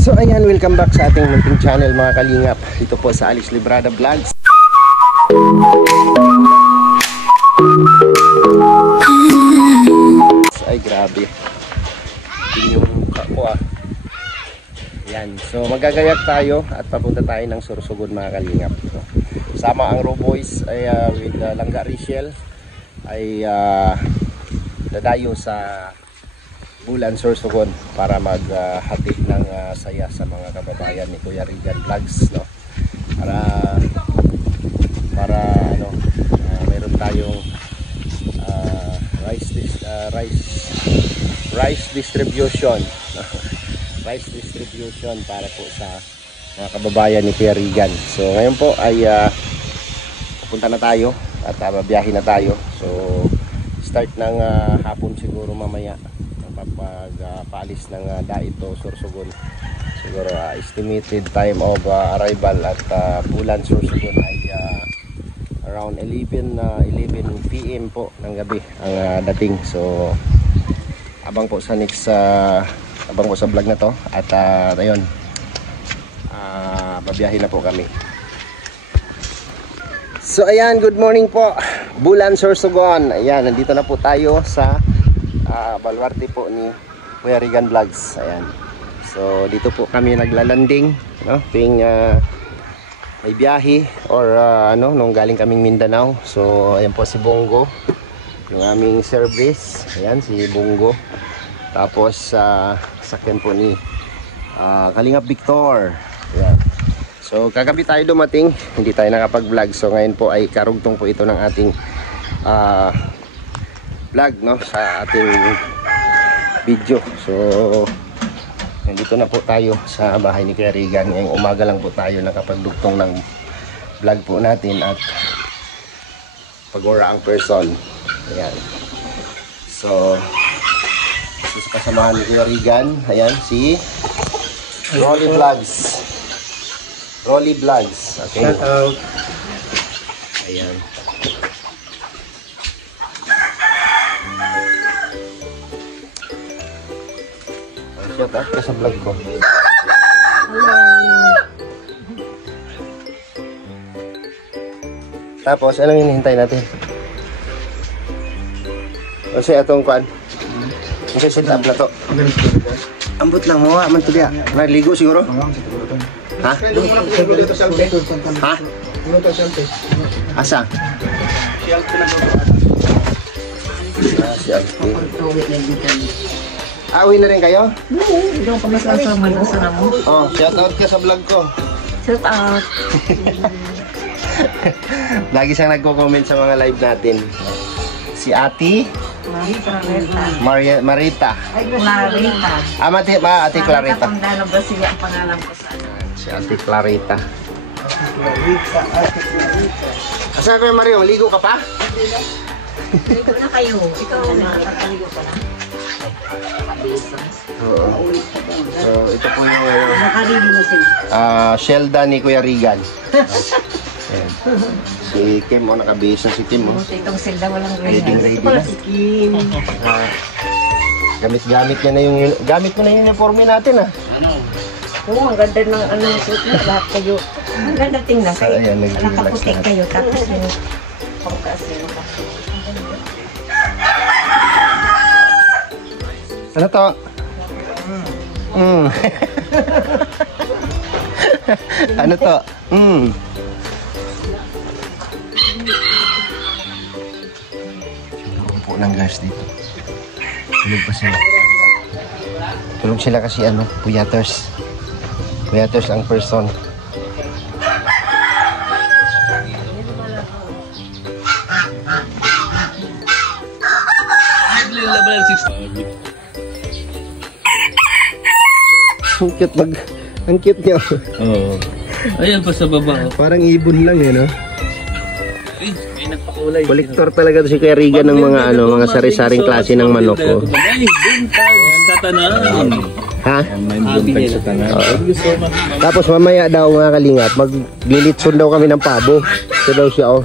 So ayan, welcome back sa ating munting channel mga kalingap. Dito po sa Alice Librada Vlogs. Ay grabe, yun yung mukha ko ah. Ayan, so magagayak tayo at papunta tayo ng Sorsogon mga kalingap. So, sama ang Roboys ay with Langga Rachel ay dadayo sa Bulan Sorsogon para maghatid ng saya sa mga kababayan ni Kuya Regan Vlogs, no? Para ano, meron tayong rice distribution rice distribution para po sa mga kababayan ni Kuya Regan. So ngayon po ay pupunta na tayo at babiyahin na tayo. So start ng hapon siguro mamaya kapag paalis ng Daito Sorsogon. Siguro estimated time of arrival at Bulan Sorsogon ay around 11 PM po ng gabi ang dating. So abang po sa next abang po sa vlog na to at ayun, babiyahin na po kami. So ayan, good morning po Bulan Sorsogon. Ayan, nandito na po tayo sa baluarte po ni Kuya Regan Vlogs. Ayan, so dito po kami naglalanding, no? Tuwing may biyahe or ano, nung galing kaming Mindanao. So ayan po si Bongo, yung aming service. Ayan si Bongo. Tapos sakyan po ni Kalingap Victor. Ayan. So kagabi tayo dumating, hindi tayo nakapag-vlog. So ngayon po ay karugtong po ito ng ating vlog, no, sa ating video. So nandito na po tayo sa bahay ni Kuya Regan. Ngayong umaga lang po tayo nakapagdugtong ng vlog po natin at pag-ora ang person. Ayan. So sa kasamahan ni Kuya Regan, ayan si Rolly Vlogs. Rolly Vlogs. Okay. Shout out. Ayan. Shout out ka sa vlog ko. Hello. Tapos anong hinihintay natin? Kasi atong kuan. Kasi set up na to. Ambot lang mo, aman to diya. Naligo siguro? Ha? Ha? Asa? Si Alpi. Awi na rin kayo? Hindi ko masasama ng sana mo. Oh, shout out ka sa vlog ko. Shout out. Lagi siyang nagko-comment sa mga live natin. Si Ate Marita. Clarita. Ate Clarita. Natapang ba siya ang pangalan ko sa Si Ate Clarita. Clarita. Asa kayo Mario? Maligo ka pa? Ligo na kayo. Ikaw na. Nakaligo ka na. Oo. So ito po yung Nakaligo na sila. Shelda ni Kuya Regan. Ayan. Si Kim, nakabihis na si Kim. Itong silda walang Ready na. Si Kim. Gamit niya na yung gamit mo na yung uniforme natin Oo, ang ganda ng suit mo. Lahat kayo. Ang ganda tingnan kayo. Ayan, nakaputik kayo. Tapos yung pangkas yun. Ano to? Ano to? Upo ng gas dito. Tulog pa sila. Tulog sila kasi ano, puyaters. Puyaters ang person. Ang cute niya. Oo. Ayan pa sa baba. Parang ibon lang no? Ay, may nagpakulay. Kolektor talaga to si Kuya Regan ng mga mga sari-saring klase ng manok ko. Ay, buntag sa tanan. Ha? May buntag sa tanan. Thank you so much. Tapos mamaya daw mga kalingap, maglilitson daw kami ng pabo. Ito daw siya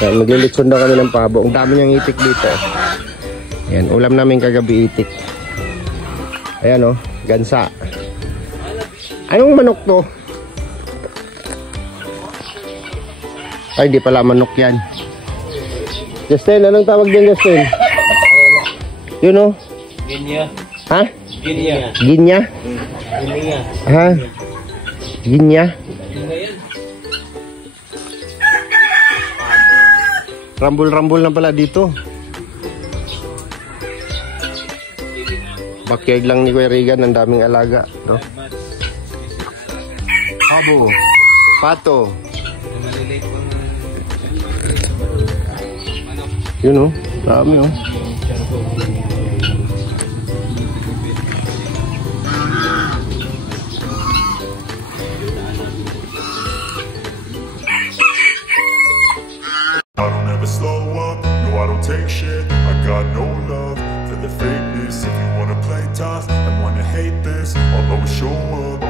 Yan, maglilitson daw kami ng pabo. Ang dami niyang itik dito. Yan, ulam namin kagabi itik. Ayan gansa. Anong manok to? Ay, di pala manok yan. Justin, anong tawag din, Justin? Yun o? Ginya. Ha? Ginya. Ginya? Ginya. Ha? Ginya? Rambul-rambul na pala dito. Backyard lang ni Kuya Regan, ang daming alaga, no? Abo, pato. Yun, oh, dami, oh. I don't ever slow up, no I don't take shit. I got no love for the fakeness. If you wanna play tough and wanna hate this, I'll always show up.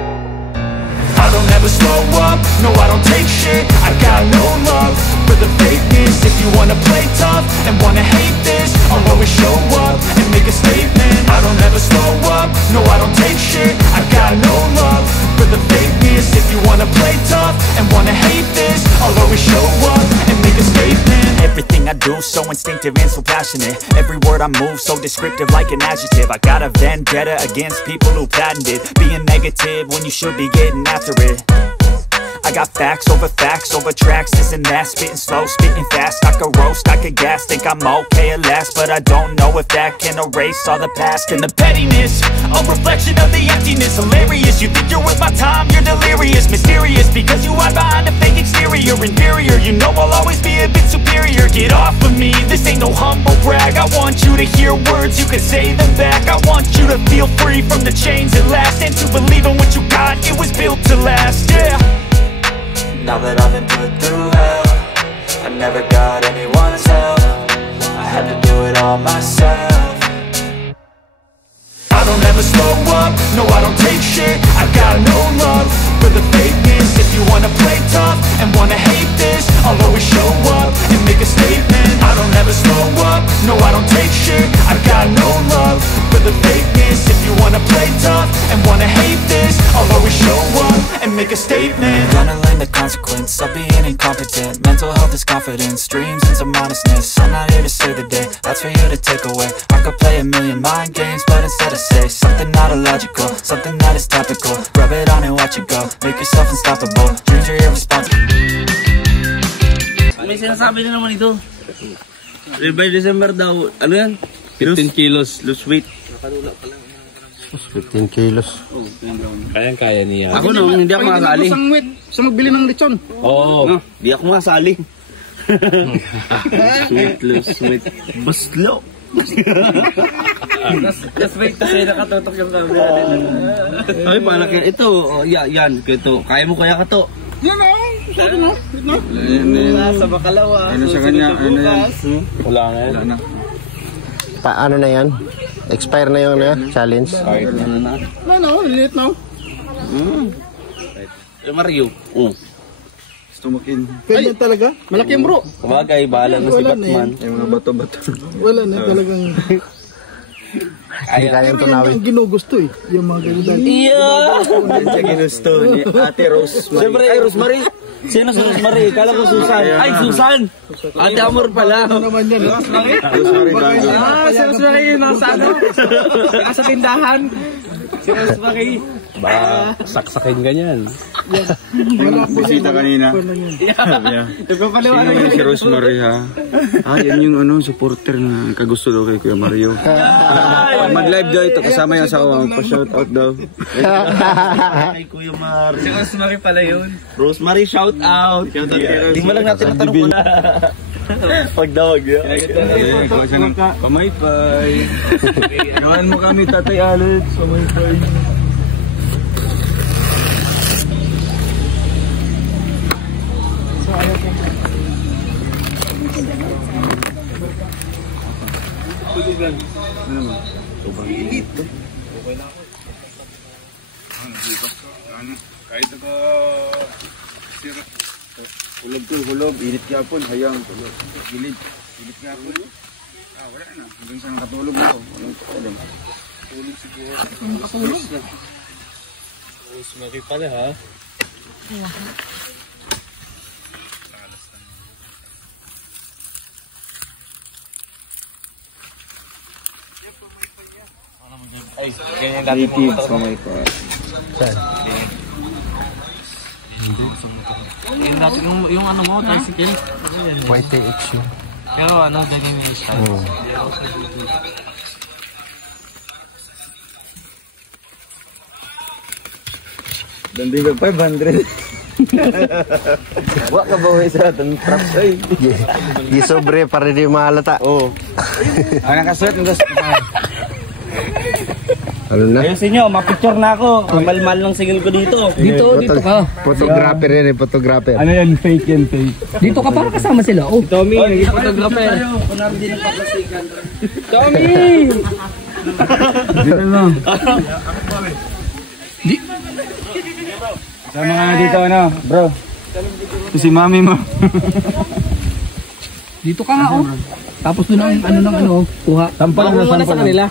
I don't ever slow up, no I don't take shit. I got no love for the fakeness. If you wanna play tough and wanna hate this, I'll always show up and make a statement. I don't ever slow up, no I don't take shit. I got no love for the fakeness. If you wanna play tough and wanna hate this, I'll always show up and make a statement. Everything I do so instinctive and so passionate. Every word I move so descriptive like an adjective. I got a vendetta against people who patented being negative when you should be getting after it. I got facts over tracks, this and that. Spitting slow, spitting fast. I could roast, I could gas. Think I'm okay at last, but I don't know if that can erase all the past. And the pettiness, a reflection of the emptiness. Hilarious, you think you're worth my time, you're delirious. Mysterious, because you hide behind a fake exterior. Inferior, you know I'll always be a bit superior. Get off of me, this ain't no humble brag. I want you to hear words, you can say them back. I want you to feel free from the chains at last, and to believe in what you got, it was built to last, yeah. Now that I've been put through hell, I never got anyone's help. I had to do it all myself. I don't ever slow up, no I don't take shit. I got no love for the fakeness. If you wanna play tough and wanna hate this, I'll always show up and make a statement. I don't ever slow up, no I don't take shit. I got no love for the fakeness. If you wanna play tough and wanna hate this, I'll always show up and make a statement. Gonna learn the consequence of being incompetent. Mental health is confidence, dreams and some honestness. I'm not here to save the day, that's for you to take away. I could play a million mind games, but instead I say something not illogical, something that is topical. Rub it on and watch it go, make yourself unstoppable. Dreams are irresponsible. May sinasabi na naman ito. By December daw, ano yan? 15 kilos lose weight. 15 kilos. Kaya niya. Ako nung hindi ako makasali. Sa magbili ng lechon. Oo, hindi ako makasali. Sweet, lose weight. Baslo. Tapos wait kasi nakatutok yung camera nila. Ay, parang ito, yan, ito. Kaya mo kaya ka to? Yan o. Nasa Bacalawa. Ano sa kanya? Ano yan? Wala na yan. Wala na. Paano na yan? Expire na yung challenge? Ano, lilit na. Mario. Tumakin. Pwede talaga? Malaki yung bro. Kumagay, bahala na si Batman. Yung mga bato-bato. Wala na talagang... Hindi kayang tunawin. Ang ginugusto eh. Yung mga ganyan. Yeah! Yan sa ginusto ni Ate Rosemary. Siyempre, Rosemary. Sino si Rosemary? Kala ko Susan. Ay, Susan! Ate Amor pala. Ano naman yan? Rosemary bago. Si Rosemary yun. Nasa ano? Sa tindahan. Si Rosemary. Ba, saksakin ganyan. Bisita kanina. Nagpapaliwanag si Rosemary ha? Yan yung supporter na kagusto daw kay Kuya Mario. Mag-live daw ito, kasama yung asawa, pa-shoutout daw. Kay Kuya Mar. Si Rosemary pala yun. Rosemary, shoutout. Di mo lang natin natanong ko na. Pagdawag yun. Pamaypay. Gawin mo kami, Tatay Alod. Pamaypay. Kahit ako sira. Hulog, init kapon, hayang tulog. Gilid, init kapon. Wala na, hanggang sa nakatulog ako. Walang tulog. Tulog siguro. Nakatulog? Rosemary pala ha. Ay, ganyan lang po. Oh my God. Yung ano mo, tricycle. YTX yun. Pero ano, ganyan yung siya. Danding ka 500. Wa ka ba sa atong trucks ay. Di sobre para di mahalata. Oo. Ang nakasuot ng gusto. Ano na? Ayusin nyo, mapicture na ako. Malmal ng singin ko dito. Dito ka. Photographer yan eh, photographer. Ano yan, fake yan, fake. Dito ka para kasama sila. Oh, Tommy, naging photographer. Kunwari din ang paplastikan. Tommy! Dito na. Sa mga dito ano, bro. Ito si mami mo. Dito ka nga oh. Tapos doon ang ano kuha. Sampal na Muna sa kanila.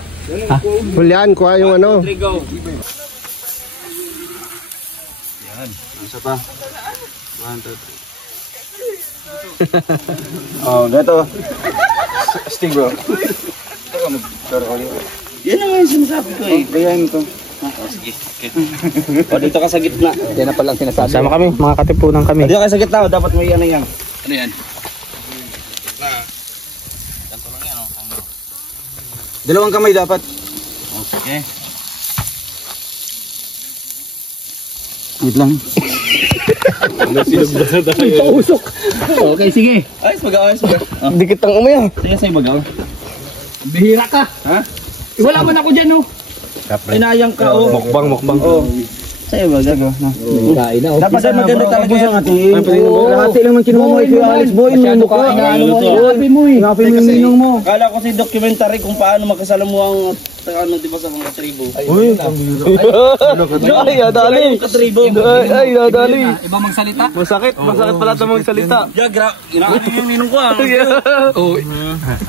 Hulihan, kuha yung ano. Yan. Isa pa. 1, 2, 3. Oh, gato. Stig bro. Teka mag-share ko dito. Yan naman yung sinasabi ko eh. Gayahin to. O, dito ka sa gitna. Yan na palang sinasabi. Sama kami, mga katipunan kami. Dito ka sa gitna, dapat may ano yan. Ano yan? Dalawang kamay dapat. Okay. Wait lang. Pausok. Okay, sige. Ayos, mag-ayos, mag-ayos. Dikit ang umaya. Sige, sa'yo magaw. Bihira ka. Ha? Wala man ako dyan oh. Inayang ka, oh. Mukbang. Oh. Sa'yo magaw. Kain na oh. Dapat ay maganda talaga yan. Lahati lang man kinuha mo kay Alex Boy. Masyado ka inaano mo. Happy mo eh. Happy mo yung ninong mo. Kala ko si documentary kung paano makasalamuha ang ano, di ba, sa mga tribo. Uy. Ay, adali. Katribo. Ay, adali. Iba magsalita? Masakit pala ito magsalita. Yeah, inaano yung ninong ko ah. Oh.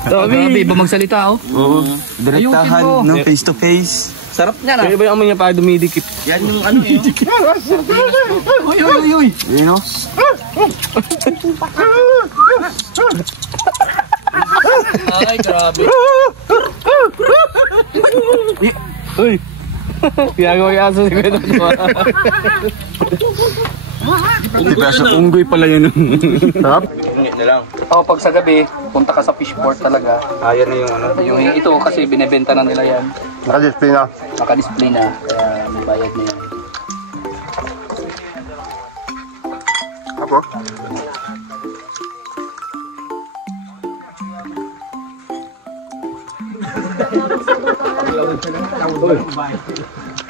Grabe, iba magsalita oh. Oo. Direktahan, no? Face to face. Sarap niya na. Kaya ba yung amoy niya pa dumidikit? Yan yung ano yun. Uy. You know? Ay, grabe. Uy! Pinagawa yung aso si Kuya Dito. Unggoy pala yun. Sarap? Oh, pag sa gabi, punta ka sa fishport talaga. Ayan na yung ano. Yung ito kasi binebenta na nila yan. Nakadisplay na. Naka-display na, kaya may bayad na yan. Apo?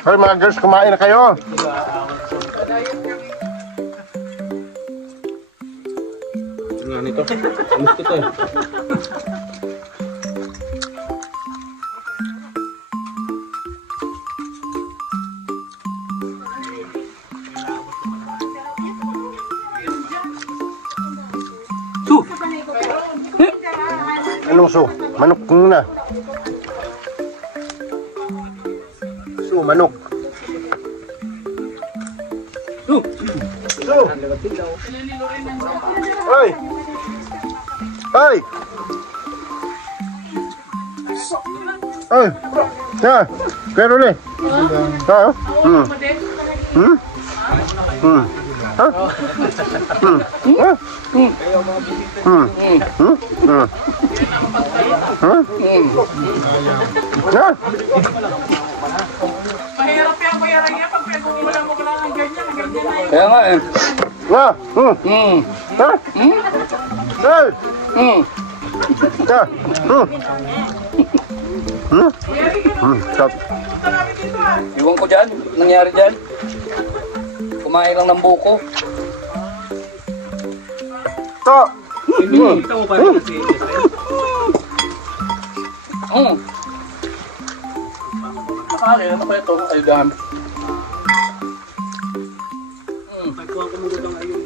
Hoy mga girls, kumain na kayo. Anong so? Manok muna. So, manok. So. Hoy! Hoy! Hoy! Ya, kaya uli. Ha? Ha? Mahirap yung bayaran niya pag pinag-umulan mo ka lang ng ganyan na yan. Kaya nga eh. Ha? Ha? Hey! Ya. Stop. Iwan ko dyan, nangyari dyan. Kumain lang ng buko. Stop. Kita mo pa rin kasi. Nakakali na pa ito, ayudahan. Pagkuha ko mo doon ayun.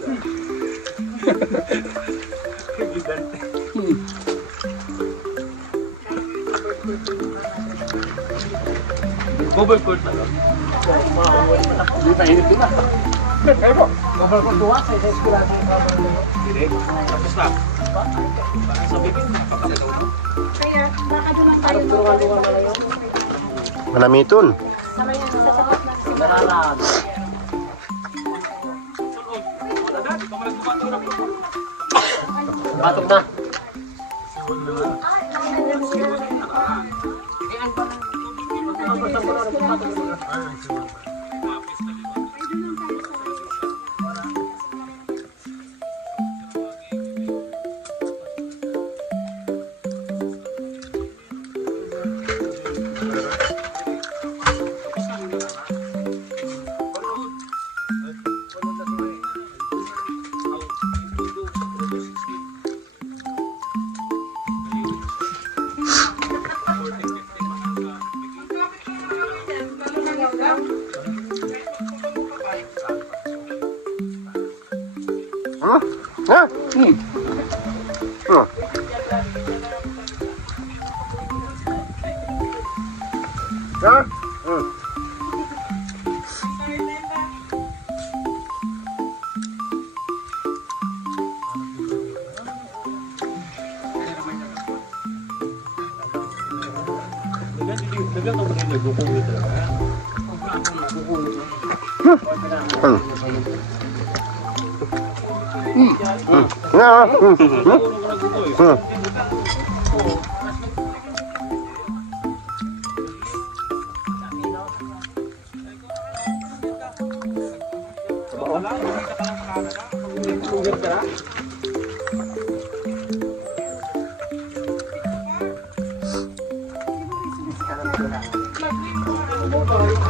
Overcourt na lang. mainit doon na. Kayo po. Kapag kung tuwa, sa eskwela din yung kapag Hindi. Tapos na. Sabihin. Kaya, baka doon lang tayo Manamiton. sama yan sa sapat na si nararan. Batok na.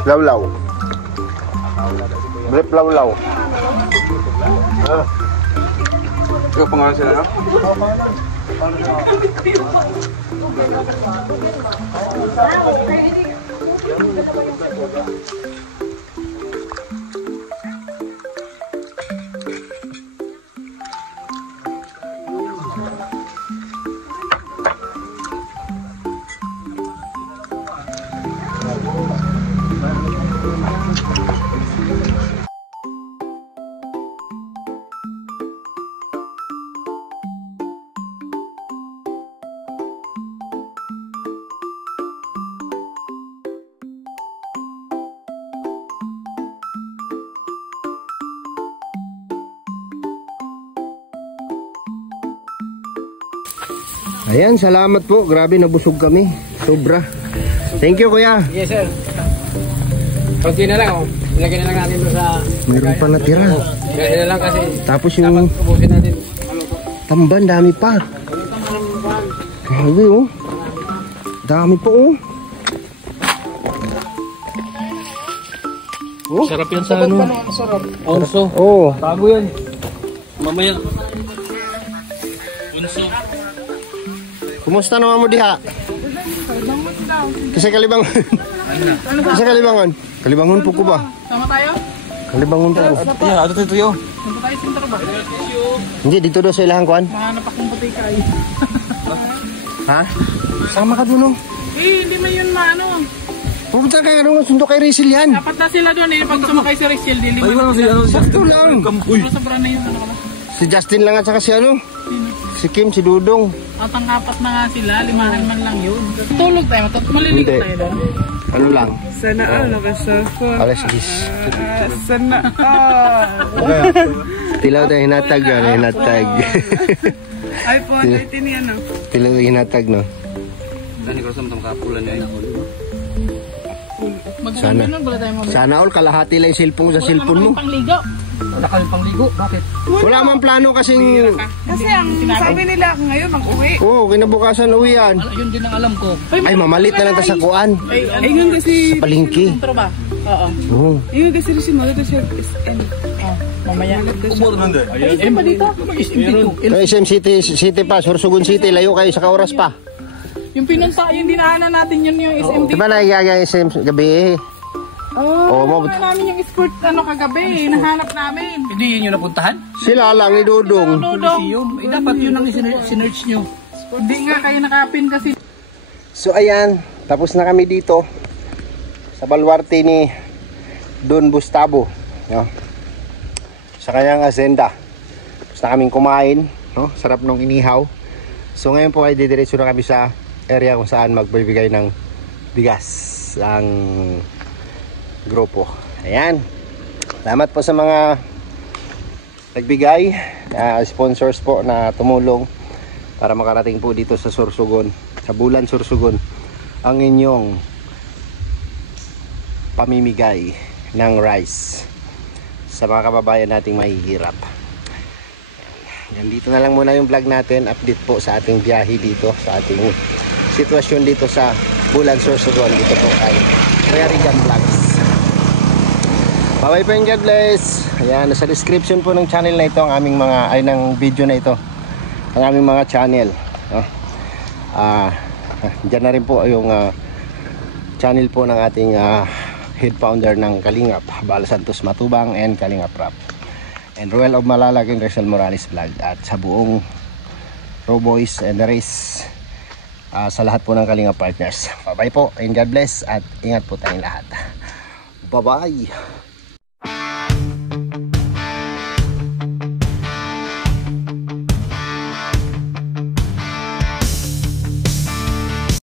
Lawlaw. Brief lawlaw. Ikaw pangalan sila na? Ayan, salamat po. Grabe, nabusog kami. Sobra. Thank you, kuya. Yes, sir. Kunti na lang, oh. Ilagay na lang natin doon sa... Mayroon pa natira. Ilagay na lang kasi... Tapos yung Ubusin natin. tamban, dami pa. Grabe, oh. Dami pa, oh. Oh. Sarap yan sa ano? Sarap. Onso. Oh. Bago yan. Mamaya. Onso. Kumusta naman mo diha? Kasi Kalibangon. Kasi Kalibangon. Kalibangon po ko ba? Sama tayo? Kalibangon po ko. Yeah, ato tayo. Sama tayo sentro ba? Hindi, dito daw sa ilahan kuan. Mahanap akong butika eh. Ha? Sama ka dun, oh. Eh, hindi man yun maano. Pupunta ka nga doon, sundo kay Rizal yan. Dapat na sila doon eh. Pag sumakay si Rachel, dili. Ay, wala si ano. Sakto lang. Sobra na yun. Ano ka ba? Si Justin lang at saka si ano? Si Kim, si Dudong. At ang apat na nga sila, limahan man lang yun. Tulog tayo, maliligo Hindi. tayo doon. Ano lang? Sana all nakasofa. Alas 10. Sana all. Tilaw tayo hinatag, ano, hinatag. iPhone 18 yan, no? Tilaw tayo hinatag, no? Dani ko sa mga kapulan niya. Sana. Magsabi nun, wala tayo mabalik. Sana all, kalahati lang yung cellphone ko sa cellphone mo. Pangligo. Wala kami pangligo. Bakit? Wala mang plano kasing... Kasi ang sabi nila ngayon mag-uwi. Oo, kinabukasan uwi yan. Yun din ang alam ko. Ay, mamalit na lang ta sa kuan. Ay, yun kasi... Sa palengke. Sentro ba? Oo. Oo. Yun kasi si Malo to siya is... Mamaya. Umor nande. SM ba dito? Mag-SM dito. Yung SM City pa, Sorsogon City, layo kayo sa oras pa. Yung pinunta, yung dinaanan natin yun yung SM dito. Diba nagigaya yung SM gabi? Oo, Wala namin yung escort ano kagabi. Nahanap namin. Hindi yun yung napuntahan? Sila lang ni Dudong. Dudong. Eh, dapat yun ang sinerch nyo. Hindi nga kayo nakapin kasi. So ayan, tapos na kami dito sa baluarte ni Don Bustabo, no? Sa kanyang azenda. Basta kaming kumain, no? Sarap nung inihaw. So ngayon po ay didiretso na kami sa area kung saan magbibigay ng bigas ang grupo. Ayan. Salamat po sa mga nagbigay, sponsors po na tumulong para makarating po dito sa Sorsogon, sa Bulan Sorsogon, ang inyong pamimigay ng rice sa mga kababayan nating mahihirap. Yan, dito na lang muna yung vlog natin. Update po sa ating biyahe dito, sa ating sitwasyon dito sa Bulan Sorsogon. Dito po ay Perigan Vlogs. Bye-bye po and God bless. Ayan, nasa description po ng channel na ito ang aming mga, ay ng video na ito, ang aming mga channel, no? Diyan na rin po yung channel po ng ating head founder ng Kalingap, Bal Santos Matubang and Kalingap Rap, and Royal of Malalag and Rizal Morales Vlog, at sa buong Row Boys and the Race, sa lahat po ng Kalingap partners. Bye bye po and God bless, at ingat po tayong lahat. Bye bye.